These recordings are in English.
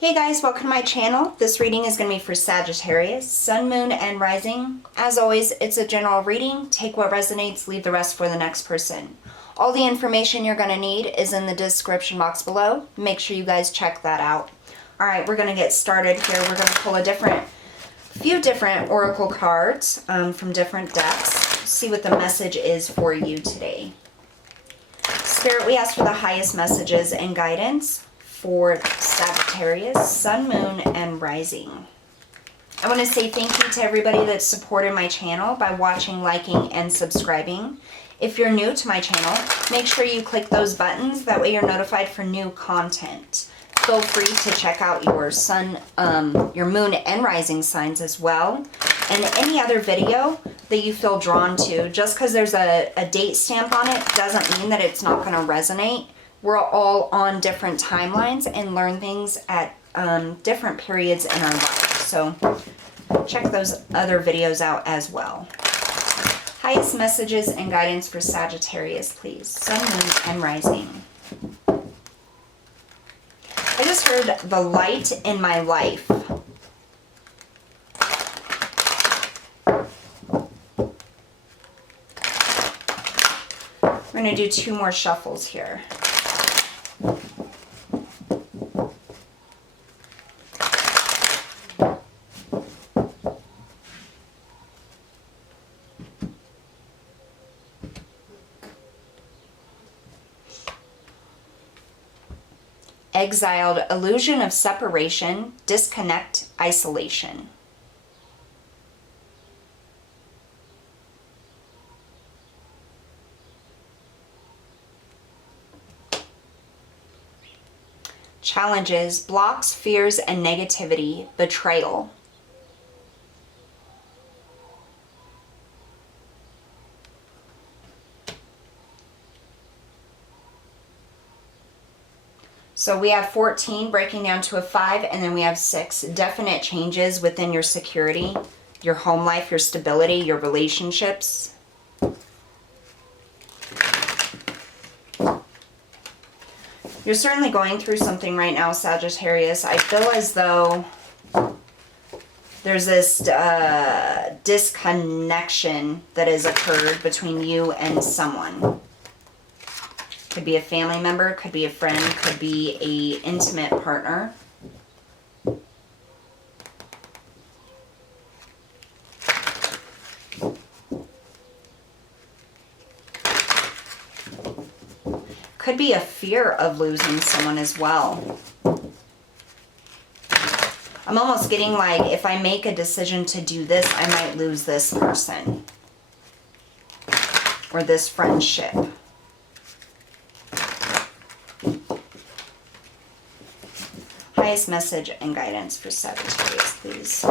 Hey guys, welcome to my channel. This reading is going to be for Sagittarius, Sun, Moon, and Rising. As always, it's a general reading. Take what resonates, leave the rest for the next person. All the information you're going to need is in the description box below. Make sure you guys check that out. Alright, we're going to get started here. We're going to pull a few different oracle cards from different decks. See what the message is for you today. Spirit, we ask for the highest messages and guidance for Sagittarius, Sun, Moon, and Rising. I want to say thank you to everybody that's supported my channel by watching, liking, and subscribing. If you're new to my channel, make sure you click those buttons. That way you're notified for new content. Feel free to check out your Sun, your Moon, and Rising signs as well. And any other video that you feel drawn to. Just because there's a date stamp on it doesn't mean that it's not going to resonate. We're all on different timelines and learn things at different periods in our life. So check those other videos out as well. Highest messages and guidance for Sagittarius, please. Sun, Moon, and Rising. I just heard the light in my life. We're going to do 2 more shuffles here. Exiled, illusion of separation, disconnect, isolation. Challenges, blocks, fears, and negativity, betrayal. So we have 14 breaking down to a 5, and then we have 6 definite changes within your security, your home life, your stability, your relationships. You're certainly going through something right now, Sagittarius. I feel as though there's this disconnection that has occurred between you and someone. Could be a family member, could be a friend, could be an intimate partner. Could be a fear of losing someone as well. I'm almost getting like, if I make a decision to do this, I might lose this person. Or this friendship. Highest message and guidance for Sagittarius, please.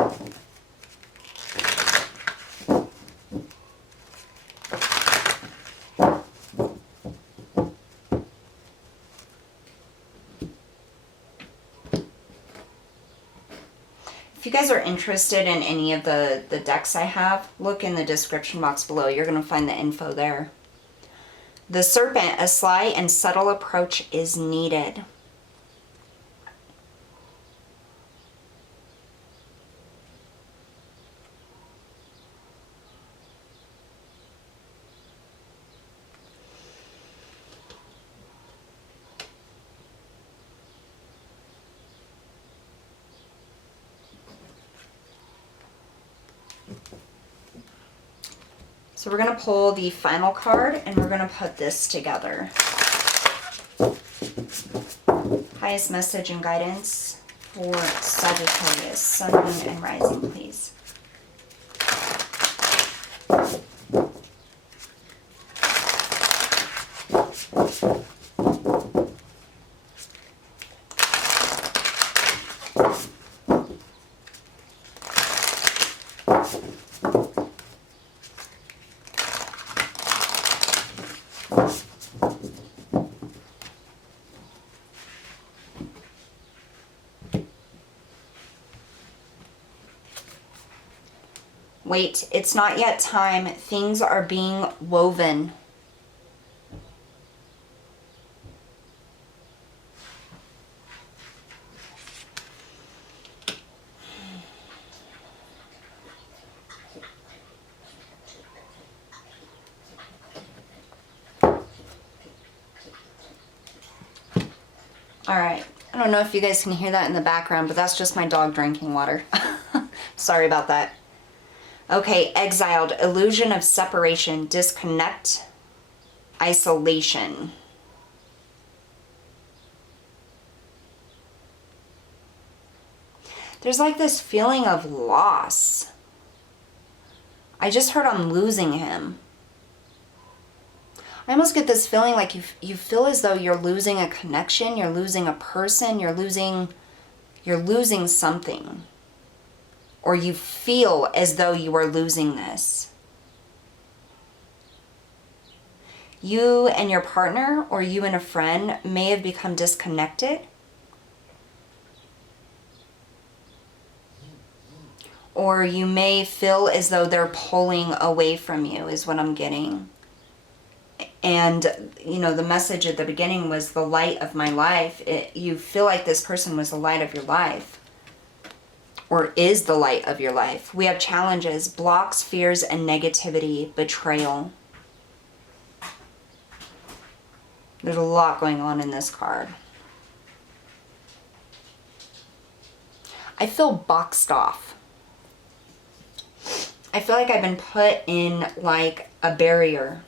If you guys are interested in any of the decks I have, look in the description box below. You're going to find the info there. The Serpent, a sly and subtle approach is needed. So we're going to pull the final card and we're going to put this together. Highest message and guidance for Sagittarius, Sun, Moon, and Rising, please. Wait, it's not yet time. Things are being woven. All right. I don't know if you guys can hear that in the background, but that's just my dog drinking water. Sorry about that. Okay, exiled, illusion of separation, disconnect, isolation. There's like this feeling of loss. I just heard I'm losing him. I almost get this feeling like you feel as though you're losing a connection, you're losing a person, you're losing something. Or you feel as though you are losing this. You and your partner or you and a friend may have become disconnected. Or you may feel as though they're pulling away from you, is what I'm getting. And, you know, the message at the beginning was the light of my life. You feel like this person was the light of your life. Or is the light of your life. We have challenges, blocks, fears, and negativity, betrayal. There's a lot going on in this card. I feel boxed off. I feel like I've been put in like a barrier.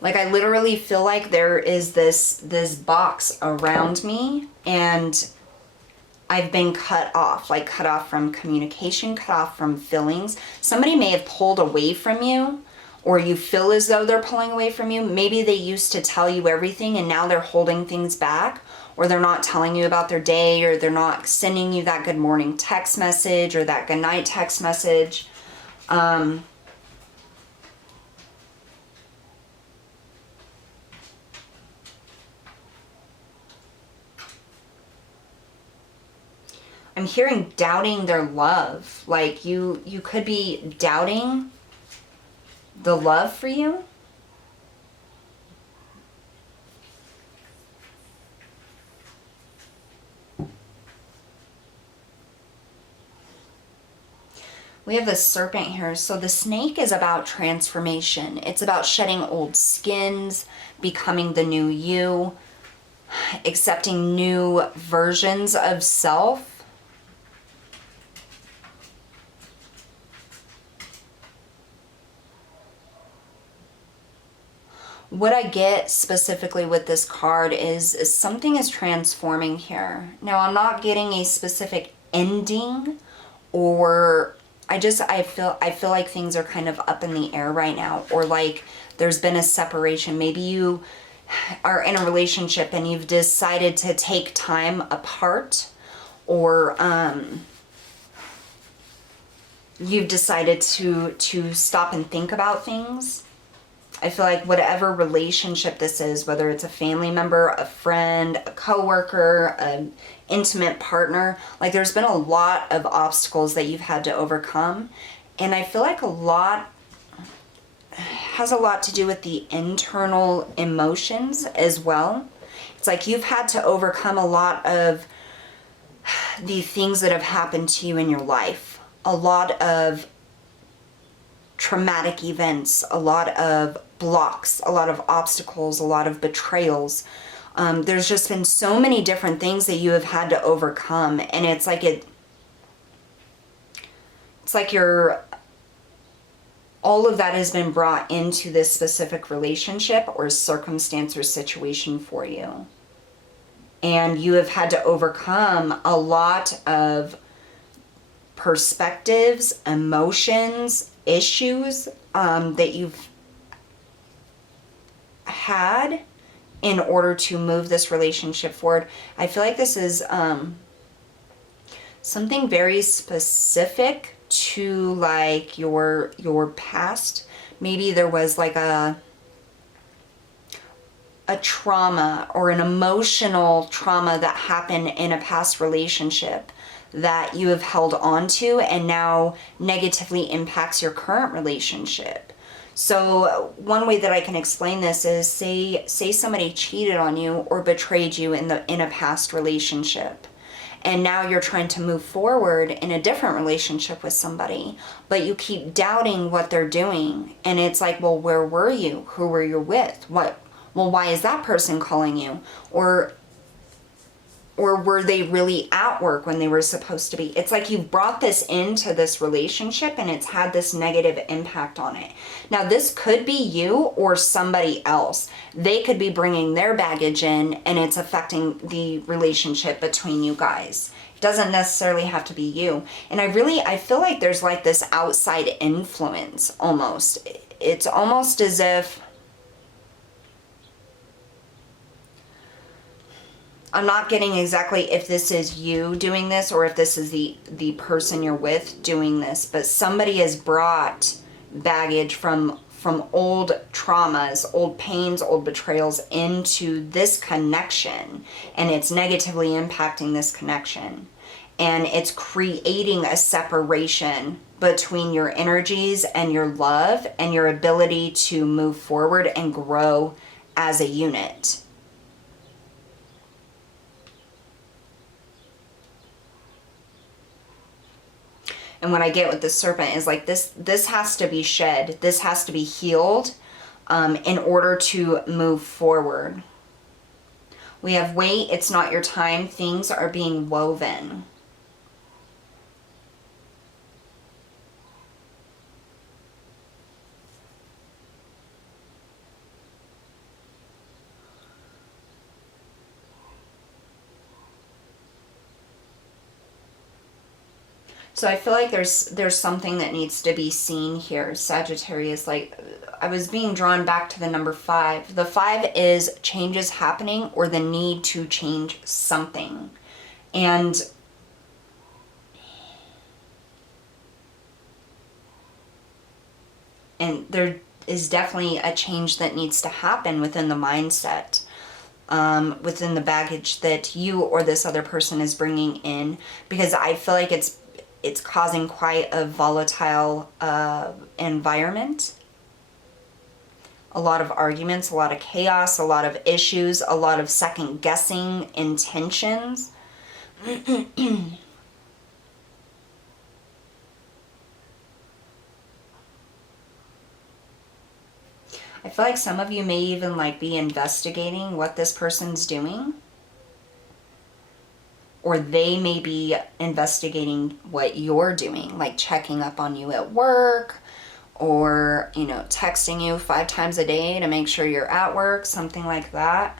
Like I literally feel like there is this box around me and I've been cut off, like cut off from communication, cut off from feelings. Somebody may have pulled away from you, or you feel as though they're pulling away from you. Maybe they used to tell you everything and now they're holding things back, or they're not telling you about their day, or they're not sending you that good morning text message or that good night text message. I'm hearing doubting their love. Like you could be doubting the love for you. We have the serpent here. So the snake is about transformation. It's about shedding old skins, becoming the new you, accepting new versions of self. What I get specifically with this card is something is transforming here. Now, I'm not getting a specific ending, or I feel like things are kind of up in the air right now, or like there's been a separation. Maybe you are in a relationship and you've decided to take time apart, or you've decided to stop and think about things. I feel like whatever relationship this is, whether it's a family member, a friend, a coworker, an intimate partner, like there's been a lot of obstacles that you've had to overcome. And I feel like a lot has a lot to do with the internal emotions as well. It's like you've had to overcome a lot of the things that have happened to you in your life. A lot of traumatic events, a lot of blocks, a lot of obstacles, a lot of betrayals. There's just been so many different things that you have had to overcome, and it's like all of that has been brought into this specific relationship or circumstance or situation for you. And you have had to overcome a lot of perspectives, emotions, issues that you've had in order to move this relationship forward. I feel like this is something very specific to like your past. Maybe there was like a trauma or an emotional trauma that happened in a past relationship that you have held on to and now negatively impacts your current relationship. So one way that I can explain this is say somebody cheated on you or betrayed you in a past relationship. And now you're trying to move forward in a different relationship with somebody, but you keep doubting what they're doing. And it's like, well, where were you? Who were you with? Well, why is that person calling you? Or were they really at work when they were supposed to be? It's like you've brought this into this relationship and it's had this negative impact on it. Now, this could be you or somebody else. They could be bringing their baggage in and it's affecting the relationship between you guys. It doesn't necessarily have to be you. And I feel like there's like this outside influence almost. It's almost as if, I'm not getting exactly if this is you doing this or if this is the person you're with doing this, but somebody has brought baggage from old traumas, old pains, old betrayals into this connection, and it's negatively impacting this connection. And it's creating a separation between your energies and your love and your ability to move forward and grow as a unit. And what I get with the serpent is like this has to be shed. This has to be healed in order to move forward. We have wait, it's not your time. Things are being woven. So I feel like there's something that needs to be seen here, Sagittarius. Like, I was being drawn back to the number 5. The 5 is changes happening or the need to change something. And there is definitely a change that needs to happen within the mindset, within the baggage that you or this other person is bringing in, because I feel like it's causing quite a volatile environment. A lot of arguments, a lot of chaos, a lot of issues, a lot of second guessing intentions. I feel like some of you may even like be investigating what this person's doing. Or they may be investigating what you're doing, like checking up on you at work, or, you know, texting you 5 times a day to make sure you're at work, something like that.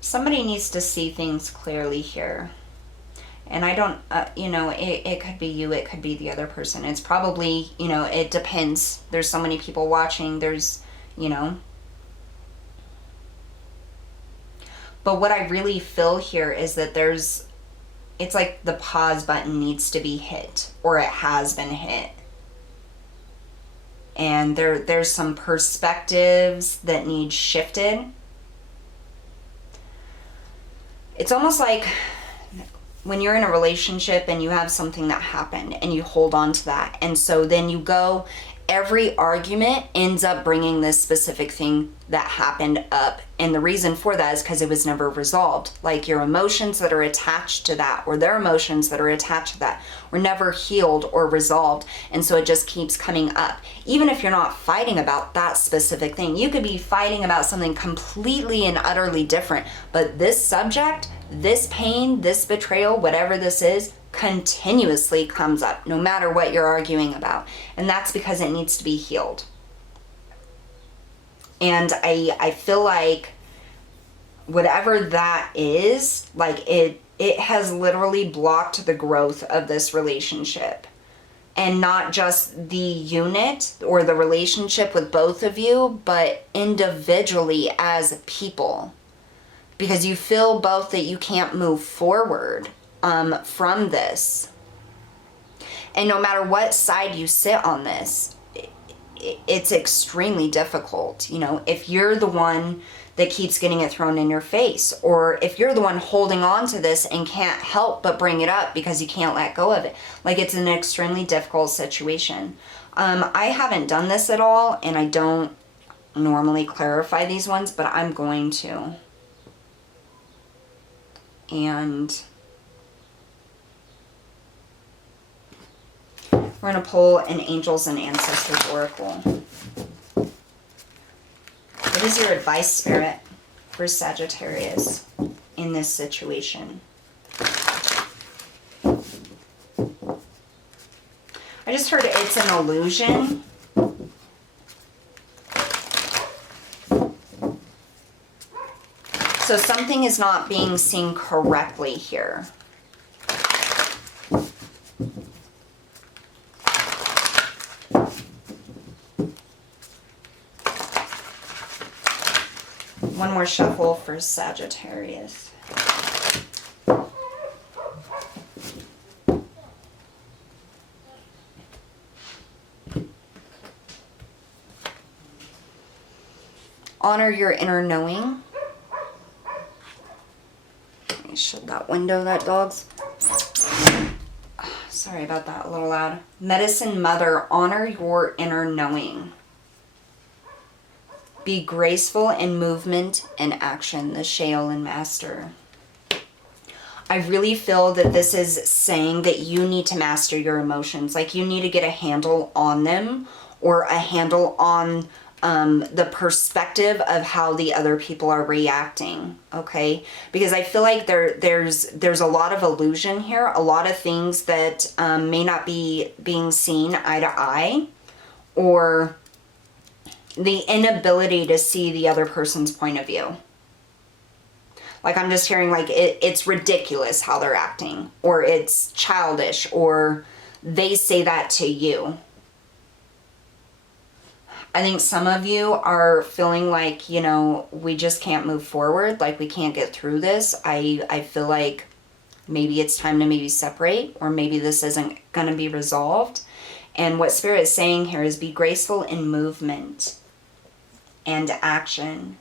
Somebody needs to see things clearly here. And I don't, you know, it could be you, it could be the other person. It's probably, you know, it depends. There's so many people watching, there's, you know. But what I really feel here is that it's like the pause button needs to be hit, or it has been hit. And there's some perspectives that need shifted. It's almost like when you're in a relationship and you have something that happened and you hold on to that. And so then you go, every argument ends up bringing this specific thing that happened up. And the reason for that is because it was never resolved. Like your emotions that are attached to that, or their emotions that are attached to that, were never healed or resolved. And so it just keeps coming up. Even if you're not fighting about that specific thing, you could be fighting about something completely and utterly different. But this subject, this pain, this betrayal, whatever this is, continuously comes up no matter what you're arguing about. And that's because it needs to be healed. And I feel like whatever that is, like it has literally blocked the growth of this relationship. And not just the unit or the relationship with both of you, but individually as people. Because you feel both that you can't move forward from this. And no matter what side you sit on this, it's extremely difficult. You know, if you're the one that keeps getting it thrown in your face, or if you're the one holding on to this and can't help but bring it up because you can't let go of it. Like, it's an extremely difficult situation. I haven't done this at all, and I don't normally clarify these ones, but I'm going to. And we're going to pull an Angels and Ancestors Oracle. What is your advice, Spirit, for Sagittarius in this situation? I just heard it's an illusion. So something is not being seen correctly here. One more shuffle for Sagittarius. Honor your inner knowing. Let me shut that window, that dog's. Sorry about that, a little loud. Medicine Mother, honor your inner knowing. Be graceful in movement and action, the Shaolin Master. I really feel that this is saying that you need to master your emotions. Like you need to get a handle on them, or a handle on the perspective of how the other people are reacting, okay? Because I feel like there's a lot of illusion here, a lot of things that may not be being seen eye to eye, or the inability to see the other person's point of view. Like I'm just hearing like it's ridiculous how they're acting, or it's childish, or they say that to you. I think some of you are feeling like, you know, we just can't move forward, like we can't get through this. I feel like maybe it's time to maybe separate, or maybe this isn't going to be resolved. And what Spirit is saying here is be graceful in movement and action.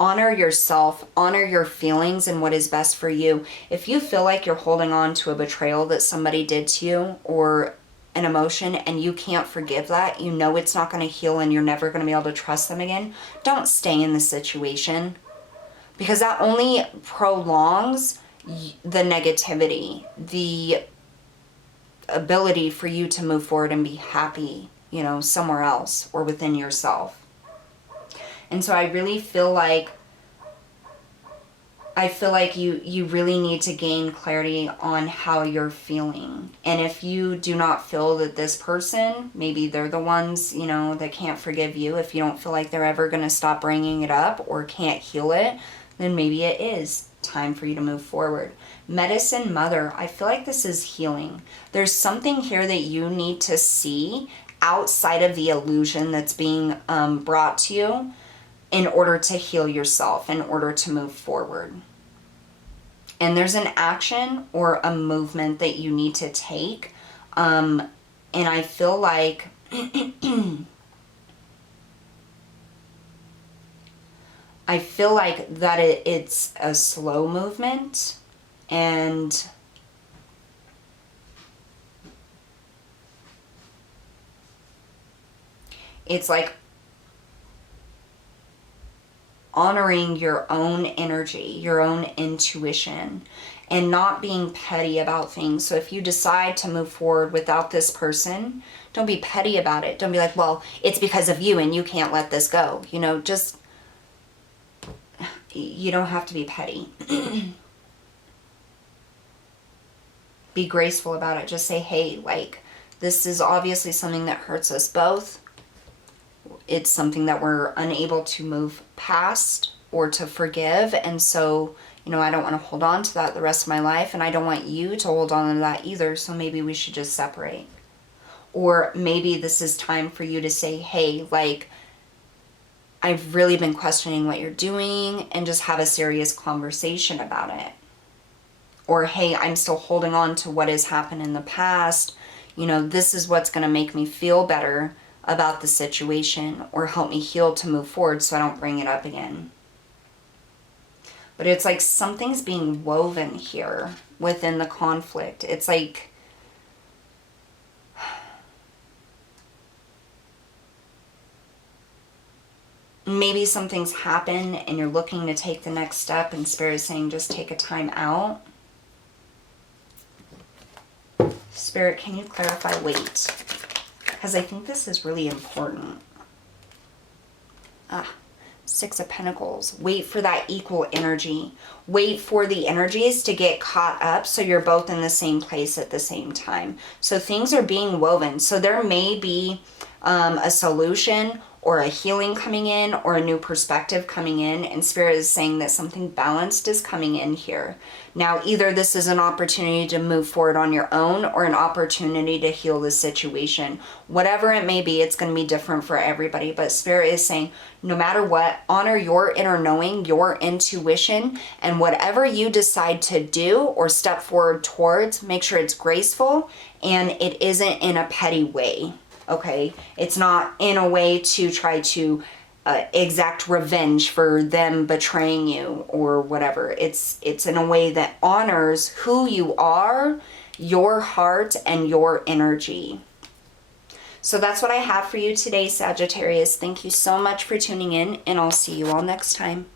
Honor yourself, honor your feelings and what is best for you. If you feel like you're holding on to a betrayal that somebody did to you, or an emotion, and you can't forgive that, you know it's not going to heal and you're never going to be able to trust them again, don't stay in the situation, because that only prolongs the negativity, the ability for you to move forward and be happy, you know, somewhere else or within yourself. And so I really feel like you really need to gain clarity on how you're feeling. And if you do not feel that this person, maybe they're the ones, you know, that can't forgive you, if you don't feel like they're ever going to stop bringing it up or can't heal it, then maybe it is time for you to move forward. Medicine Mother, I feel like this is healing. There's something here that you need to see outside of the illusion that's being brought to you, in order to heal yourself, in order to move forward. And there's an action or a movement that you need to take. And I feel like that it's a slow movement, and it's like honoring your own energy, your intuition, and not being petty about things. So if you decide to move forward without this person, don't be petty about it. Don't be like, well, it's because of you and you can't let this go. You know, just, you don't have to be petty. Be graceful about it. Just say, hey, like, this is obviously something that hurts us both. It's something that we're unable to move past or to forgive. And so, you know, I don't want to hold on to that the rest of my life. And I don't want you to hold on to that either. So maybe we should just separate. Or maybe this is time for you to say, hey, like, I've really been questioning what you're doing, and just have a serious conversation about it. Or, hey, I'm still holding on to what has happened in the past. You know, this is what's going to make me feel better about the situation, or help me heal to move forward so I don't bring it up again. But it's like something's being woven here within the conflict. It's like maybe something's happened and you're looking to take the next step, and Spirit is saying just take a time out. Spirit, can you clarify weight? Because I think this is really important. Six of Pentacles. Wait for that equal energy. Wait for the energies to get caught up so you're both in the same place at the same time. So things are being woven. So there may be a solution or a healing coming in or a new perspective coming in, and Spirit is saying that something balanced is coming in here. Now, either this is an opportunity to move forward on your own or an opportunity to heal the situation. Whatever it may be, it's going to be different for everybody, but Spirit is saying no matter what, honor your inner knowing, your intuition, and whatever you decide to do or step forward towards, make sure it's graceful and it isn't in a petty way. Okay, it's not in a way to try to exact revenge for them betraying you or whatever. It's in a way that honors who you are, your heart, and your energy. So that's what I have for you today, Sagittarius. Thank you so much for tuning in, and I'll see you all next time.